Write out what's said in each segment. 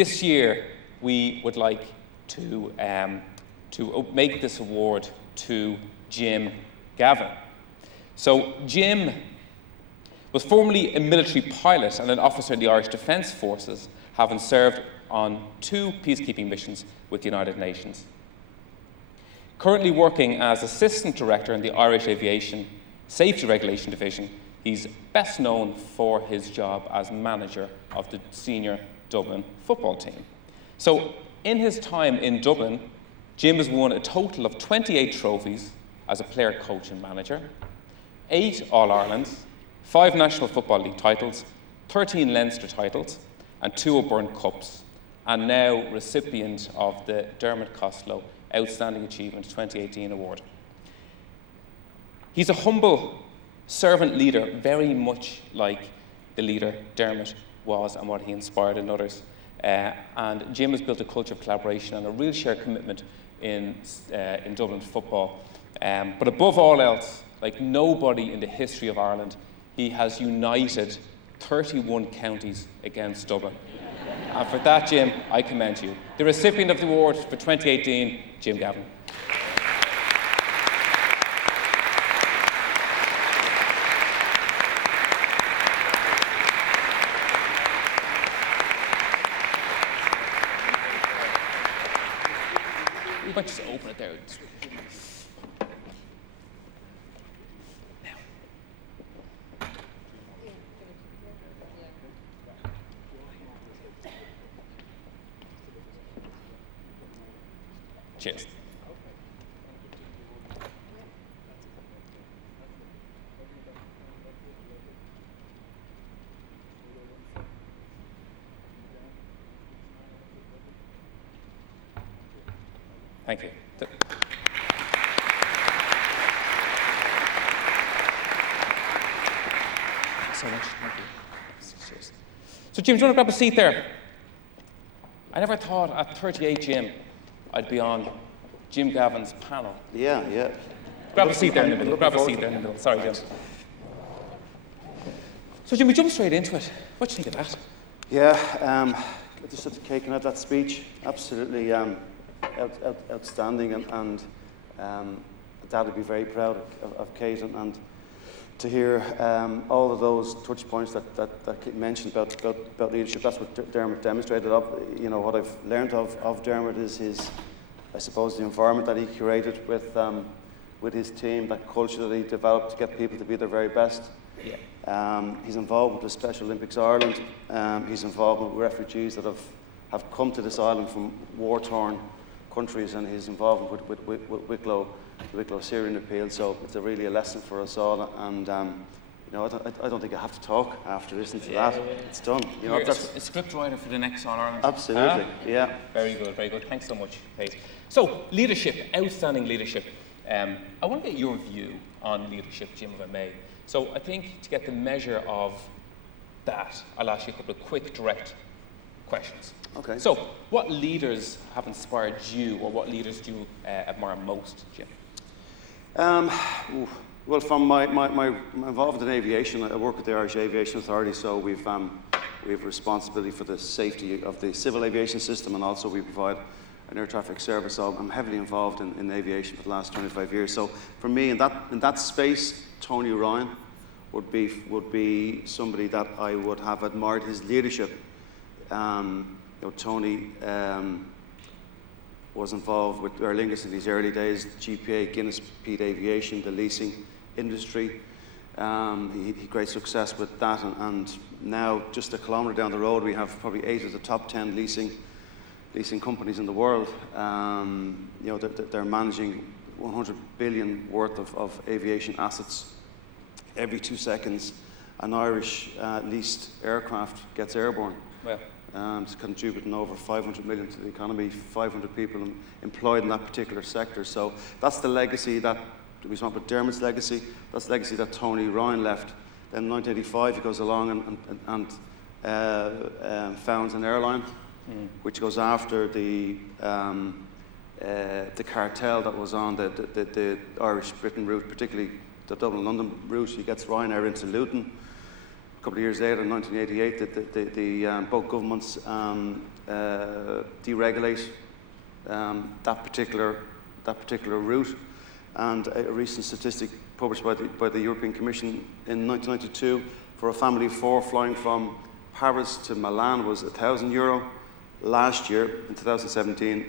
This year, we would like to make this award to Jim Gavin. So Jim was formerly a military pilot and an officer in the Irish Defence Forces, having served on 2 peacekeeping missions with the United Nations. Currently working as Assistant Director in the Irish Aviation Safety Regulation Division, he's best known for his job as manager of the senior Dublin football team. So in his time in Dublin, Jim has won a total of 28 trophies as a player, coach and manager, 8 All-Irelands, 5 National Football League titles, 13 Leinster titles, and 2 O'Byrne Cups, and now recipient of the Dermot Costello Outstanding Achievement 2018 award. He's a humble servant leader, very much like the leader Dermot was and what he inspired in others. And Jim has built a culture of collaboration and a real shared commitment in Dublin football. But above all else, like nobody in the history of Ireland, he has united 31 counties against Dublin. And for that, Jim, I commend you. The recipient of the award for 2018, Jim Gavin. You might just open it there. Cheers. Thank you. So much. Thank you. Cheers. So, Jim, do you want to grab a seat there? I never thought at 38, Jim, I'd be on Jim Gavin's panel. Yeah. Grab a seat there in the middle. Sorry, Jim. So, Jim, we jump straight into it. What do you think of that? Yeah, just at the cake and at that speech, absolutely outstanding, and Dad would be very proud of Kate, and to hear all of those touch points that Kate mentioned about leadership. That's what Dermot demonstrated. What I've learned of Dermot is his, I suppose, the environment that he curated with his team, that culture that he developed to get people to be their very best. Yeah. He's involved with the Special Olympics Ireland. He's involved with refugees that have come to this island from war-torn countries, and his involvement with Wicklow Syrian appeal. So it's really a lesson for us all. And I don't think I have to talk after listening to that. It's done. That's a script writer for the next All-Ireland. Absolutely. Yeah. Very good. Thanks so much, Kate. So leadership, outstanding leadership. I want to get your view on leadership, Jim, if I may. So I think to get the measure of that, I'll ask you a couple of quick, direct questions. Okay. So what leaders have inspired you, or what leaders do you admire most, Jim? Well, from my involvement in aviation, I work with the Irish Aviation Authority, so we have responsibility for the safety of the civil aviation system, and also we provide an air traffic service. So I'm heavily involved in aviation for the last 25 years. So for me, in that space, Tony Ryan would be somebody that I would have admired his leadership. Tony was involved with Aer Lingus in his early days, GPA, Guinness, Pete Aviation, the leasing industry. He had great success with that, and now just a kilometre down the road, we have probably 8 of the top 10 leasing companies in the world. They're managing 100 billion worth of aviation assets. Every 2 seconds, an Irish leased aircraft gets airborne. Well. It's contributing over 500 million to the economy, 500 people employed in that particular sector. So that's the legacy that we talk about. Dermot's legacy. That's the legacy that Tony Ryan left. Then in 1985, he goes along and founds an airline, which goes after the cartel that was on the Irish-Britain route, particularly the Dublin-London route. He gets Ryanair into Luton. A couple of years later, in 1988, both governments deregulate that particular route. And a recent statistic published by the European Commission in 1992 for a family of 4 flying from Paris to Milan was €1,000. Last year, in 2017,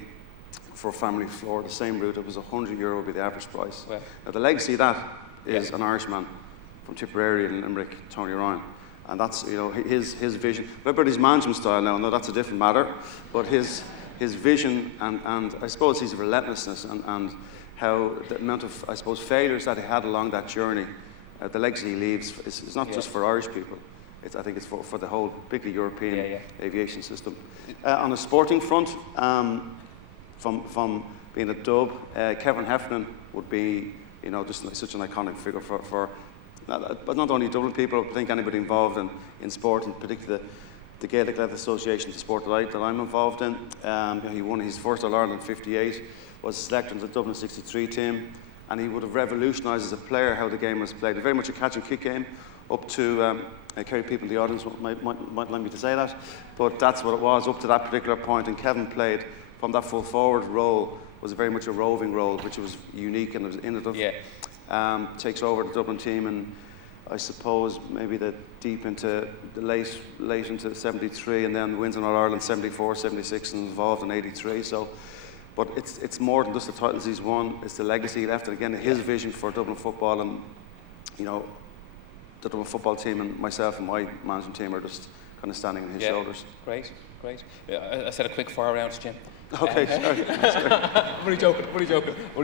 for a family of 4, the same route, it was €100 would be the average price. Well, now, the legacy of that is an Irishman from Tipperary in Limerick, Tony Ryan. And that's, his vision. What about his management style now? No, that's a different matter. But his vision and I suppose his relentlessness and how the amount of, I suppose, failures that he had along that journey, the legacy he leaves is not just for Irish people. I think it's for the whole, particularly European aviation system. On a sporting front, from being a Dub, Kevin Heffernan would be, just such an iconic figure for but not only Dublin people, I think anybody involved in sport, and particularly the Gaelic Athletic Association, the sport that I'm involved in. He won his first All-Ireland in '58, was selected in the Dublin '63 team, and he would have revolutionised as a player how the game was played. Very much a catch and kick game, up to Kerry people in the audience might like me to say that, but that's what it was up to that particular point. And Kevin played from that full forward role, was very much a roving role, which was unique and it was innovative. Takes over the Dublin team, and I suppose maybe deep into the late into '73, and then wins in All-Ireland '74, '76, and involved in '83. So, but it's more than just the titles he's won; it's the legacy he left, and again his vision for Dublin football, and the Dublin football team and myself and my management team are just kind of standing on his shoulders. Great. I said a quick fire round, Jim. Okay, sorry. I'm only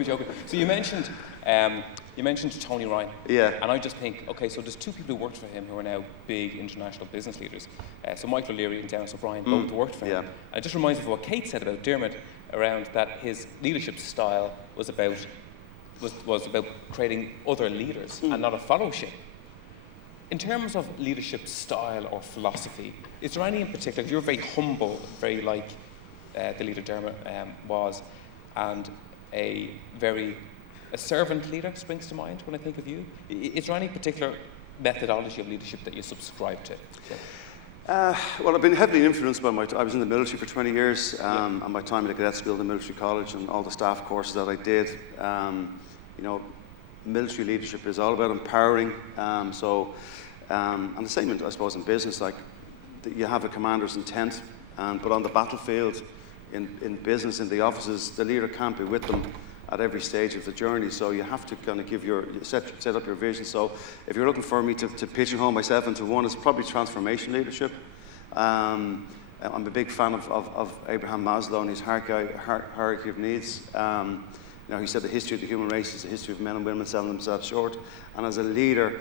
joking. So you mentioned Tony Ryan. Yeah. And I just think, okay, so there's 2 people who worked for him who are now big international business leaders. So Michael O'Leary and Dennis O'Brien both worked for him. And it just reminds me of what Kate said about Dermot around that his leadership style was about creating other leaders and not a fellowship. In terms of leadership style or philosophy, is there any in particular? You're very humble, very like the leader Dermot was, and a servant leader springs to mind when I think of you. Is there any particular methodology of leadership that you subscribe to? Well, I've been heavily influenced by I was in the military for 20 years, and my time at the cadet school, the military college, and all the staff courses that I did. Military leadership is all about empowering. And the same, I suppose, in business. Like you have a commander's intent, but on the battlefield, in business, in the offices, the leader can't be with them at every stage of the journey. So you have to kind of set up your vision. So if you're looking for me to pigeonhole myself into one, it's probably transformation leadership. I'm a big fan of Abraham Maslow and his hierarchy of needs. He said the history of the human race is the history of men and women selling themselves short. And as a leader,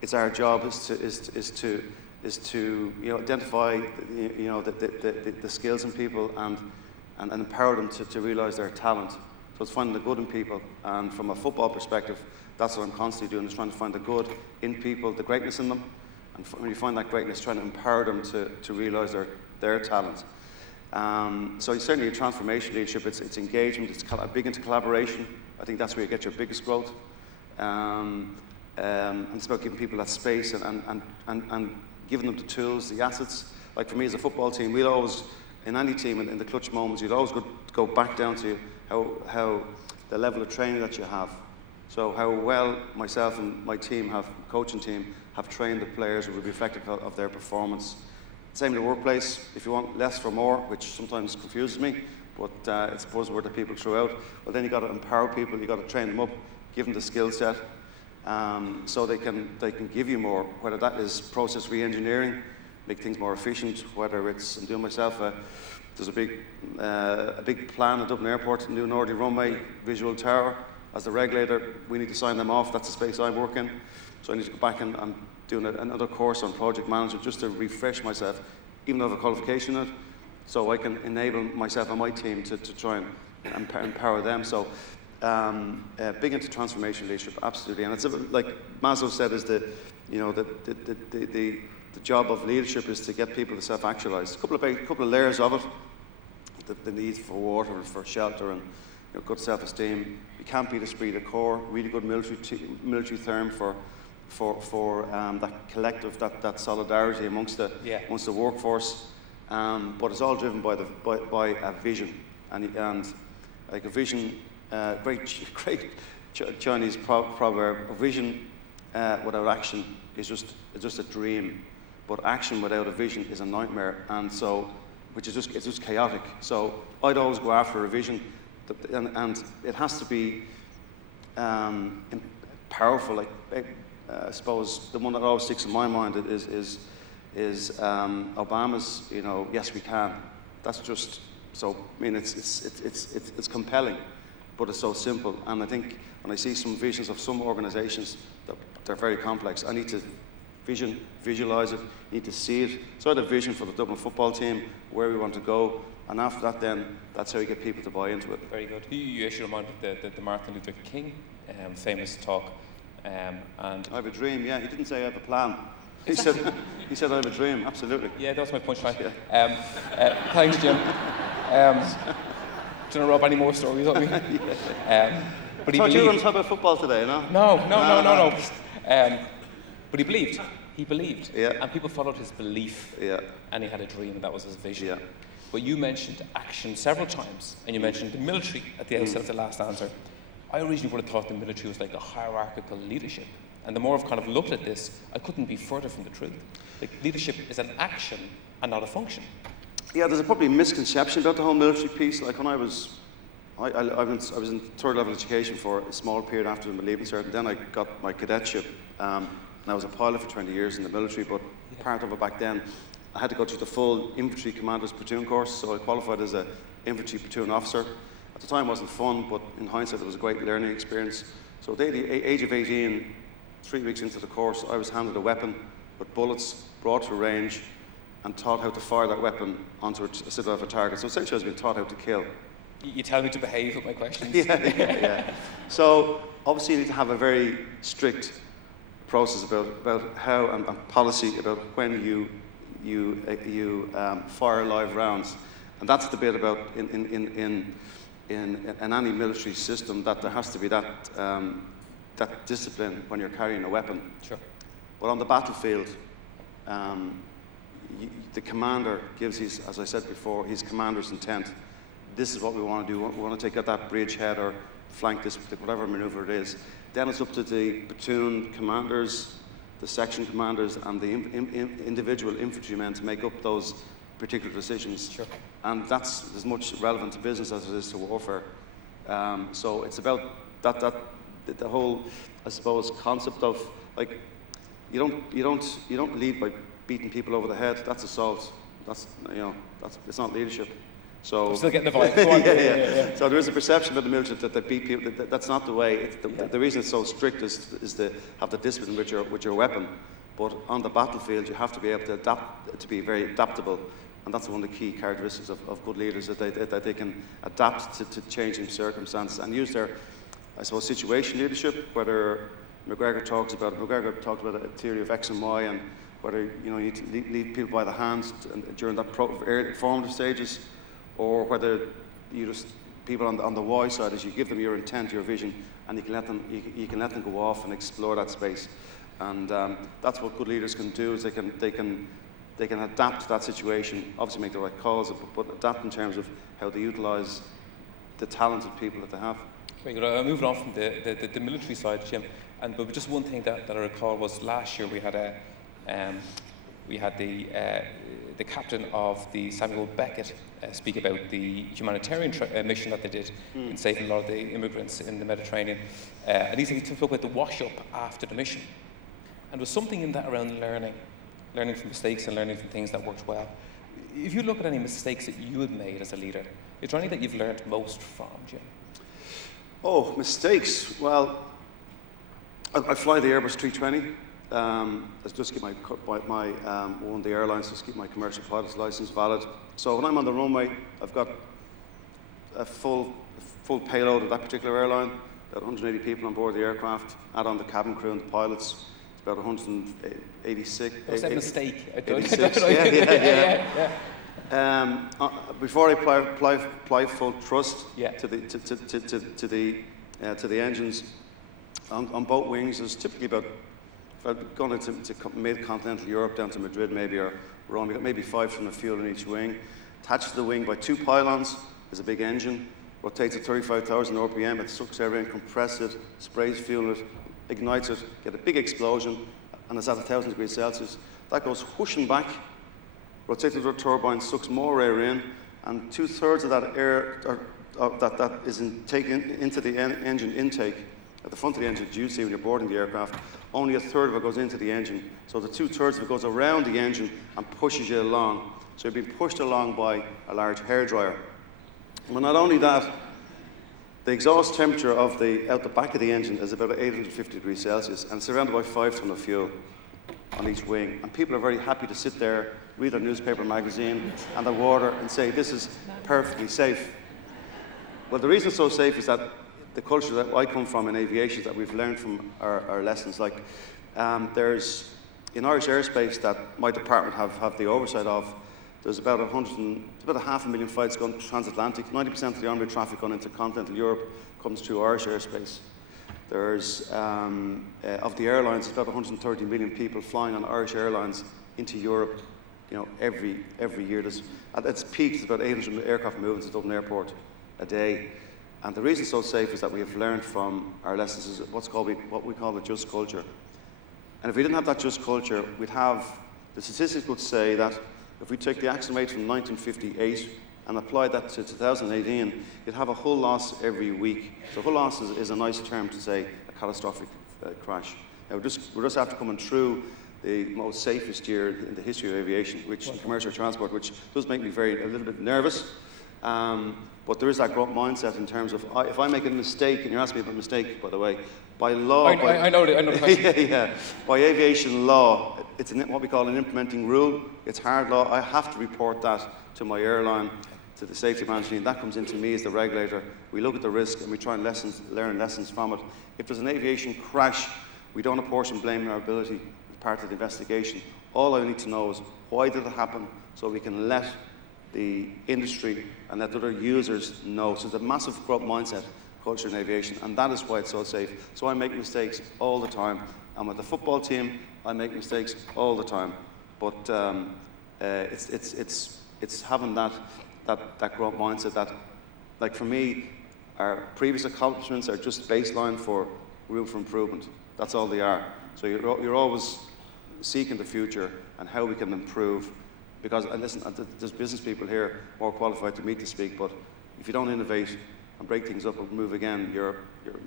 it's our job is to identify the skills in people and empower them to realise their talent. So it's finding the good in people. And from a football perspective, that's what I'm constantly doing, is trying to find the good in people, the greatness in them. And when you find that greatness, trying to empower them to realise their talent. So it's certainly a transformation leadership. It's engagement. It's big into collaboration. I think that's where you get your biggest growth. And it's about giving people that space and giving them the tools, the assets. Like for me as a football team, we'd always, in any team, in the clutch moments, you'd always go back down to how the level of training that you have. So how well myself and my coaching team, have trained the players who will be reflective of their performance. Same in the workplace. If you want less for more, which sometimes confuses me, but it's a buzzword that people throw out. Well, then you've got to empower people. You've got to train them up, give them the skill set, so they can give you more. Whether that is process re-engineering, make things more efficient. Whether it's I'm doing myself there's a big plan at Dublin Airport to do an orderly runway, visual tower. As the regulator, we need to sign them off. That's the space I work in. So I need to go back and doing another course on project management just to refresh myself, even though I have a qualification in it, so I can enable myself and my team to try and empower them. So big into transformation leadership, absolutely. And it's like Maslow said, is the job of leadership is to get people to self-actualize. A couple of layers of it. The need for water, for shelter, and good self-esteem. You can't beat esprit de corps. Really good military term for that collective, that solidarity amongst the workforce. but it's all driven by a vision, and like a vision, great Chinese proverb. A vision without action is just a dream, but action without a vision is a nightmare, and so it's just chaotic. So I'd always go after a vision, and it has to be powerful. Like I suppose the one that always sticks in my mind is Obama's, yes we can. That's just so. I mean, it's compelling, but it's so simple. And I think when I see some visions of some organisations, they're very complex. I need to visualise it, need to see it. So I had a vision for the Dublin football team, where we want to go, and after that, then that's how you get people to buy into it. Very good. You actually reminded the Martin Luther King famous talk, and I have a dream. Yeah, he didn't say I have a plan. He said I have a dream. Absolutely. Yeah, that was my punchline. Yeah. Thanks, Jim. Do you want to rub any more stories on me? But he you were going believed. to talk about football today, no? No. But he believed. He believed. Yeah. And people followed his belief. Yeah. And he had a dream, and that was his vision. Yeah. But you mentioned action several times, and you mentioned the military at the outset of the last answer. I originally would have thought the military was like a hierarchical leadership. And the more I've kind of looked at this, I couldn't be further from the truth. Like, leadership is an action and not a function. Yeah, there's probably a misconception about the whole military piece. Like when I was in third level education for a small period after my leaving cert, and then I got my cadetship. And I was a pilot for 20 years in the military, but part of it back then, I had to go through the full infantry commander's platoon course, so I qualified as an infantry platoon officer. At the time it wasn't fun, but in hindsight it was a great learning experience. So at the age of 18, 3 weeks into the course, I was handed a weapon with bullets, brought to range, and taught how to fire that weapon onto a silhouette of a target. So essentially I was being taught how to kill. You tell me to behave with my questions. Yeah. So obviously you need to have a very strict process about how and policy about when you fire live rounds, and that's the bit about in any military system, that there has to be that discipline when you're carrying a weapon. Sure. But on the battlefield, the commander gives his, as I said before, his commander's intent. This is what we want to do. We want to take out that bridgehead or flank this, whatever maneuver it is. Then it's up to the platoon commanders, the section commanders, and the individual infantrymen to make up those particular decisions. Sure. And that's as much relevant to business as it is to warfare. So it's about the whole, I suppose, concept of like you don't lead by beating people over the head. That's assault. It's not leadership. So I'm still getting the vibe. Go on. yeah. So there is a perception about the military that they beat people. That's not the way. The reason it's so strict is to have the discipline with your weapon. But on the battlefield, you have to be able to adapt, to be very adaptable, and that's one of the key characteristics of good leaders, that they can adapt to changing circumstances and use their, I suppose, situation leadership. Whether McGregor talked about a theory of X and Y, and whether you need to lead people by the hand during that formative stages, or whether you just people on the Y side, as you give them your intent, your vision, and you can let them go off and explore that space. And that's what good leaders can do, is they can adapt to that situation, obviously make the right calls, but adapt in terms of how they utilise the talented people that they have. Very good. Moving on from the military side, Jim, but just one thing that I recall was last year we had the captain of the Samuel Beckett speak about the humanitarian mission that they did in saving a lot of the immigrants in the Mediterranean. And he spoke about the wash-up after the mission. And there was something in that around learning from mistakes and learning from things that worked well. If you look at any mistakes that you had made as a leader, is there any that you've learned most from, Jim? Oh, mistakes. Well, I fly the Airbus 320. Let's just keep my one of the airlines, just keep my commercial pilot's license valid. So when I'm on the runway, I've got a full payload of that particular airline, about 180 people on board the aircraft, add on the cabin crew and the pilots. It's about 186. Was that a mistake? 86. Yeah. Before I apply full thrust to the engines on boat wings, there's typically about if I'd gone into mid-continental Europe, down to Madrid maybe, or Rome, you got maybe 5 tons of fuel in each wing. Attached to the wing by 2 pylons is a big engine, rotates at 35,000 RPM, it sucks air in, compresses it, sprays fuel in it, ignites it, get a big explosion, and it's at 1,000 degrees Celsius. That goes whooshing back, rotates the turbine, sucks more air in, and 2/3 of that air that is taken into the engine intake at the front of the engine, you see when you're boarding the aircraft, only 1/3 of it goes into the engine. So the 2/3 of it goes around the engine and pushes you along. So you're being pushed along by a large hairdryer. But not only that, the exhaust temperature out the back of the engine is about 850 degrees Celsius, and it's surrounded by 5 tons of fuel on each wing. And people are very happy to sit there, read their newspaper, magazine, and the water, and say, this is perfectly safe. Well, the reason it's so safe is that the culture that I come from in aviation, that we've learned from our lessons, like there's, in Irish airspace that my department have the oversight of, there's about 500,000 flights going transatlantic. 90% of the army traffic going into continental Europe comes through Irish airspace. There's, of the airlines, about 130 million people flying on Irish airlines into Europe, every year. At its peak, there's about 800 aircraft movements at Dublin Airport a day. And the reason it's so safe is that we have learned from our lessons is what we call the just culture. And if we didn't have that just culture, the statistics would say that if we take the accident rate from 1958 and apply that to 2018, you'd have a hull loss every week. So hull loss is a nice term to say a catastrophic crash. Now we're just after coming through the most safest year in the history of aviation, which commercial transport, which does make me a little bit nervous. But there is that growth mindset in terms of if I make a mistake, and you're asking me about a mistake, by the way, by law. I know the question. yeah. By aviation law, it's what we call an implementing rule. It's hard law. I have to report that to my airline, to the safety management, and that comes into me as the regulator. We look at the risk and we try and learn lessons from it. If there's an aviation crash, we don't apportion blame and our ability as part of the investigation. All I need to know is why did it happen, so we can let the industry and let other users know. So there's a massive growth mindset culture in aviation, and that is why it's so safe. So I make mistakes all the time, and with the football team, I make mistakes all the time. But it's having that growth mindset that, like for me, our previous accomplishments are just baseline for room for improvement. That's all they are. So you're always seeking the future and how we can improve. Because, and listen, there's business people here more qualified to me to speak, but if you don't innovate and break things up and move again, your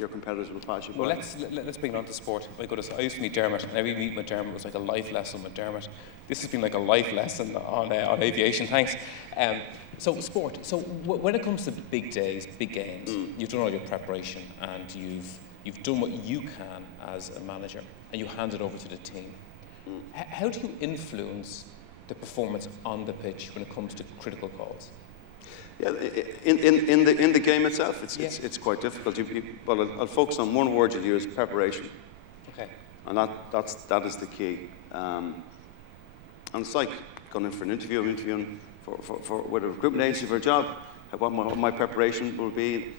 competitors will pass you by. Well, let's bring it on to sport. My goodness, I used to meet Dermot, and every meeting with Dermot was like a life lesson with Dermot. This has been like a life lesson on aviation. Thanks. So sport. So when it comes to big days, big games, you've done all your preparation, and you've done what you can as a manager, and you hand it over to the team. How do you influence the performance on the pitch when it comes to critical calls? Yeah, in the game itself, it's quite difficult. Well, I'll focus on one word you use: preparation. Okay. And that is the key. And it's like going in for an interview. I'm interviewing with a recruitment agency for a job. What my preparation will be.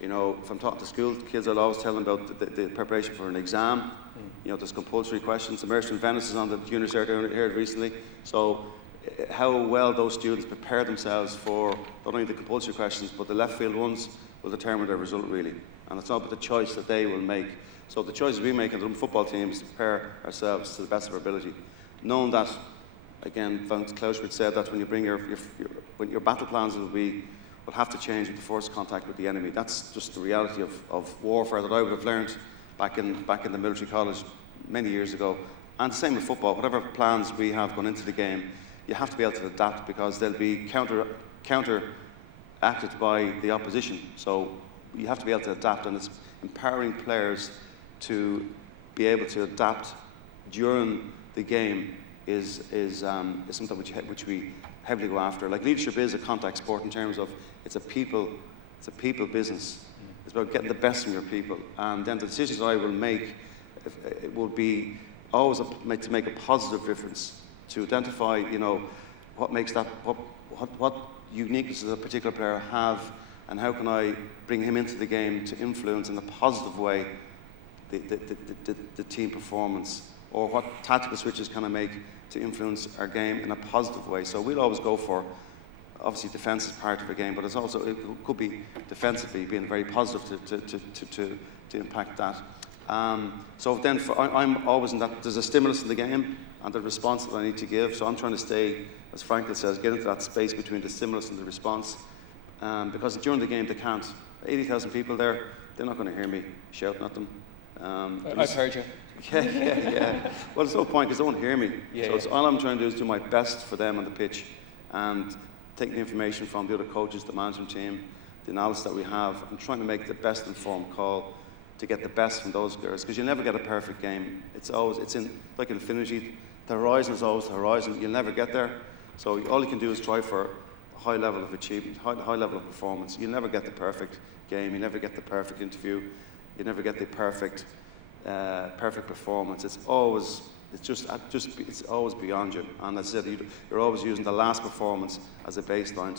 If I'm talking to school kids, I'll always tell them about the preparation for an exam. There's compulsory questions. Immersion in Venice is on the junior cert here recently. So how well those students prepare themselves for not only the compulsory questions, but the left field ones will determine their result, really. And it's not about the choice that they will make. So the choices we make in the football team is to prepare ourselves to the best of our ability. Knowing that, again, Van Clausewitz said that when you bring when your battle plans will have to change with the first contact with the enemy. That's just the reality of warfare that I would have learned back in the military college many years ago. And the same with football. Whatever plans we have going into the game, you have to be able to adapt, because they'll be counteracted by the opposition. So you have to be able to adapt, and it's empowering players to be able to adapt during the game is something which we heavily go after. Like, leadership is a contact sport in terms of it's a people business. It's about getting the best from your people, and then the decisions I will make, it will be always to make a positive difference, to identify, what makes that, what uniqueness does a particular player have, and how can I bring him into the game to influence in a positive way the team performance or what tactical switches can I make to influence our game in a positive way. So we'll always go for, obviously defence is part of the game, but it could be defensively being very positive to impact that. So then I'm always in that, there's a stimulus in the game and the response that I need to give. So I'm trying to stay, as Frankel says, get into that space between the stimulus and the response. Because during the game they can't. 80,000 people there, they're not going to hear me shouting at them. I've heard you. Yeah. Well, there's no point because they won't hear me. Yeah, So all I'm trying to do is do my best for them on the pitch and take the information from the other coaches, the management team, the analysis that we have, and trying to make the best informed call to get the best from those girls. Because you'll never get a perfect game. It's in like infinity. The horizon is always the horizon. You'll never get there. So all you can do is try for a high level of achievement, high level of performance. You'll never get the perfect game. You never get the perfect interview. You never get the perfect performance. It's always beyond you. And as I said, you're always using the last performance as a baseline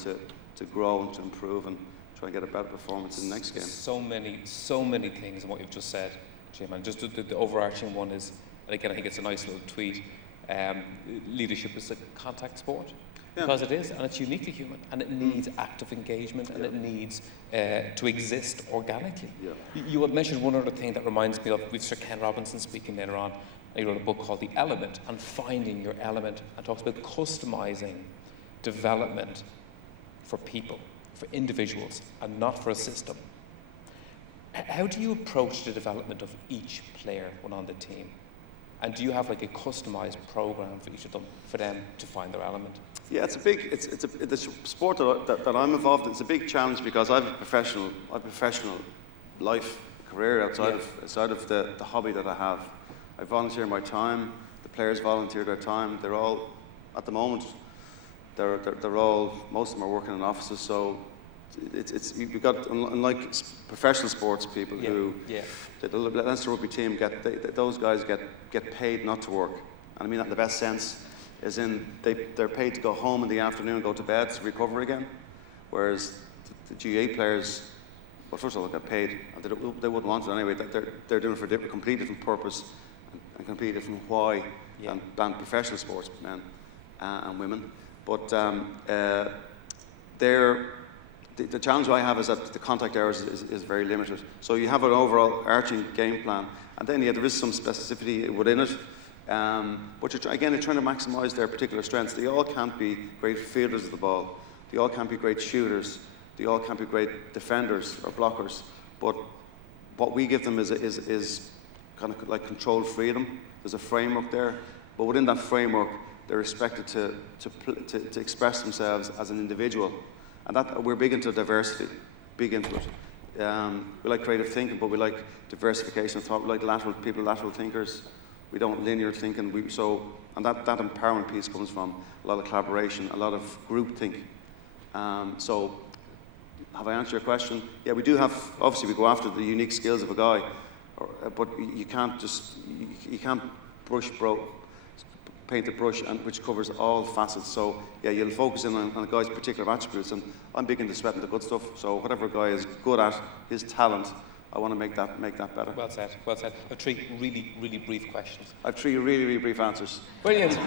to grow and to improve and try and get a better performance in the next game. So many things in what you've just said, Jim. And just the overarching one is, and again, I think it's a nice little tweet. Leadership is a contact sport. Yeah. Because it is, and it's uniquely human, and it needs active engagement, and it needs to exist organically. Yeah. You had mentioned one other thing that reminds me of, we've Sir Ken Robinson speaking later on. He wrote a book called The Element, and finding your element, and talks about customizing development for people, for individuals, and not for a system. How do you approach the development of each player when on the team? And do you have like a customized program for each of them, for them to find their element? Yeah, the sport that I'm involved in. It's a big challenge because I have a professional life, career outside of the hobby that I have. I volunteer my time. The players volunteer their time. They're all, at the moment, they're all, most of them are working in offices. So you've got, unlike professional sports people who, the Leinster rugby team those guys get paid not to work, and I mean that in the best sense. As in, they're paid to go home in the afternoon, go to bed to recover again, whereas the GA players, well, first of all, they get paid, and they wouldn't want it anyway. They're doing it for a completely different purpose and completely different why than professional sportsmen and women. But the challenge I have is that the contact hours is very limited. So you have an overall arching game plan, and then there is some specificity within it. But you're trying to maximise their particular strengths. They all can't be great fielders of the ball. They all can't be great shooters. They all can't be great defenders or blockers. But what we give them is kind of like controlled freedom. There's a framework there, but within that framework, they're expected to express themselves as an individual. And that we're big into diversity, big into it. We like creative thinking, but we like diversification of thought. We like lateral thinkers. We don't linear thinking. And that empowerment piece comes from a lot of collaboration, a lot of group think. So, have I answered your question? Yeah, we do have. Obviously, we go after the unique skills of a guy, but you can't paint the brush, which covers all facets. So yeah, you'll focus in on a guy's particular attributes, and I'm big into sweating the good stuff. So whatever a guy is good at, his talent, I want to make that better. Well said. I have 3 really brief questions. I have 3 really brief answers. Brilliant.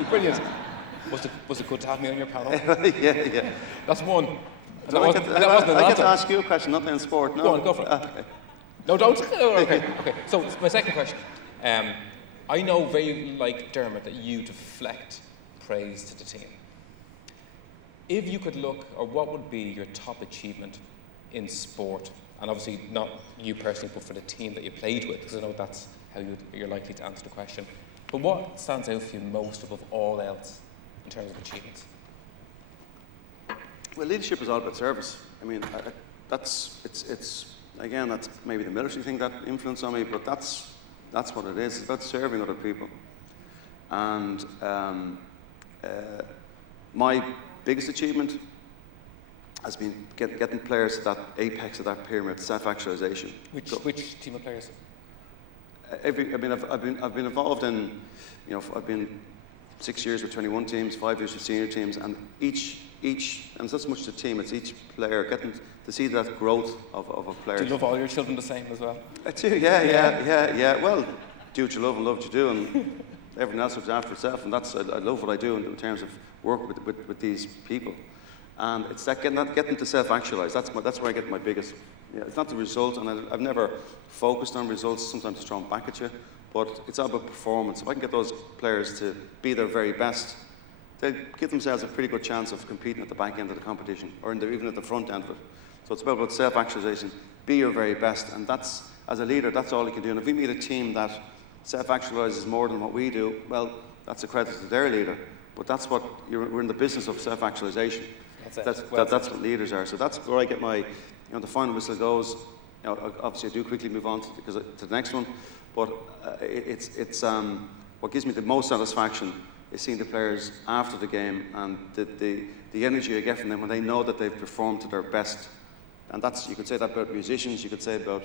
Was it good to have me on your panel? Yeah. That's one. I get to ask you a question, not in sport. No. Go on, go for it. Okay. No, don't. Okay. So my second question. I know, very like Dermot, that you deflect praise to the team. If you could look, or what would be your top achievement in sport, and obviously not you personally, but for the team that you played with, because I know that's how you're likely to answer the question, but what stands out for you most above all else in terms of achievements? Well, leadership is all about service. I mean, it's again, that's maybe the military thing that influenced on me, but that's what it is. It's about serving other people. And my biggest achievement has been getting players to that apex of that pyramid, self-actualization. Which team of players? I've been involved in, I've been 6 years with 21 teams, 5 years with senior teams, and each, and it's not so much the team, it's each player getting to see that growth of a player. Do you love all your children the same as well? I do, yeah. Well, do what you love and love what you do, and everyone else looks after itself, and I love what I do in terms of work with these people. And it's that getting them to self-actualize. That's where I get my biggest. It's not the result, and I've never focused on results. Sometimes it's thrown back at you, but it's all about performance. If I can get those players to be their very best, they give themselves a pretty good chance of competing at the back end of the competition, or even at the front end of it. So it's about self-actualization. Be your very best, and that's, as a leader, that's all you can do. And if we meet a team that self-actualizes more than what we do, well, that's a credit to their leader. But that's what we're in the business of self-actualization. That's what leaders are. So that's where I get my, the final whistle goes. Obviously I do quickly move on to the next one, but it's what gives me the most satisfaction is seeing the players after the game and the energy I get from them when they know that they've performed to their best. And you could say that about musicians, you could say about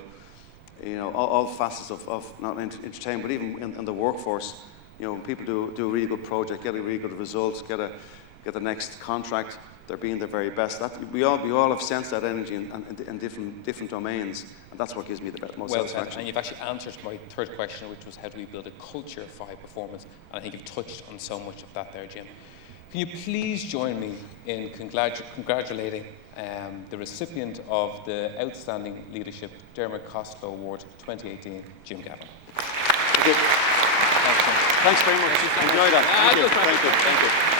all facets of not entertainment, but even in the workforce. When people do a really good project, get a really good result, get the next contract, they're being their very best. We all have sensed that energy in different domains, and that's what gives me the most satisfaction. And you've actually answered my third question, which was how do we build a culture for high performance? And I think you've touched on so much of that there, Jim. Can you please join me in congratulating the recipient of the Outstanding Leadership Dermot Costello Award 2018, Jim Gavin. Thank you. Thanks very much. Enjoy that. Thank you.